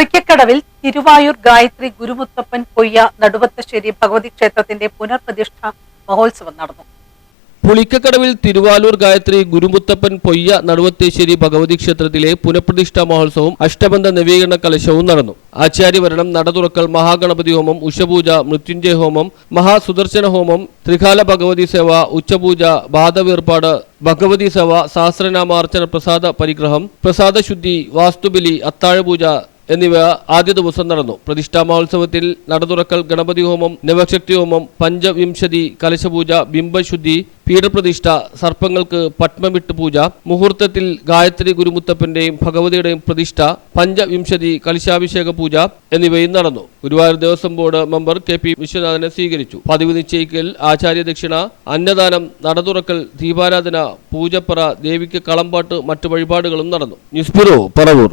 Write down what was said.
പുളിക്കക്കടവിൽ തിരുവായൂർ ഗായത്രി ഗുരുമുത്തപ്പൻ കൊയ്യ നടുവത്തശ്ശേരി ഭഗവതി ക്ഷേത്രത്തിന്റെ പുനർപ്രതിഷ്ഠ മഹോത്സവം നടന്നു. പുളിക്കക്കടവിൽ തിരുവാലൂർ ഗായത്രി ഗുരുമുത്തപ്പൻ പൊയ്യ നടുവത്തേശ്ശേരി ഭഗവതി ക്ഷേത്രത്തിലെ പുനഃപ്രതിഷ്ഠാ മഹോത്സവവും അഷ്ടബന്ധ നവീകരണ കലശവും നടന്നു. ആചാര്യവരണം നട തുറക്കൽ മഹാഗണപതി ഹോമം ഉഷപൂജ മൃത്യുഞ്ജയ ഹോമം മഹാസുദർശന ഹോമം ത്രികാല ഭഗവതി സേവ ഉച്ചപൂജ ബാധവേർപ്പാട് ഭഗവതി സേവ സഹസ്രനാമാർച്ചന പ്രസാദ പരിഗ്രഹം പ്രസാദശുദ്ധി വാസ്തുബലി അത്താഴപൂജ എന്നിവ ആദ്യ ദിവസം നടന്നു. പ്രതിഷ്ഠാ മഹോത്സവത്തിൽ നടതുറക്കൽ ഗണപതി ഹോമം നവശക്തി ഹോമം പഞ്ചവിംശതി കലശപൂജ ബിംബശുദ്ധി പീഠപ്രതിഷ്ഠ സർപ്പങ്ങൾക്ക് പത്മവിട്ട് പൂജ മുഹൂർത്തത്തിൽ ഗായത്രി ഗുരുമുത്തപ്പന്റെയും ഭഗവതിയുടെയും പ്രതിഷ്ഠ പഞ്ചവിംശതി കലശാഭിഷേക പൂജ എന്നിവയും നടന്നു. Guruvayur Devaswom board member K P വിശ്വനാഥനെ സ്വീകരിച്ചു. പതിവ് നിശ്ചയിക്കൽ ആചാര്യ ദക്ഷിണ അന്നദാനം നടതുറക്കൽ ദീപാരാധന പൂജപ്പറ ദേവിക്ക് കളമ്പാട്ട് മറ്റു വഴിപാടുകളും നടന്നു. News bureau Paravur.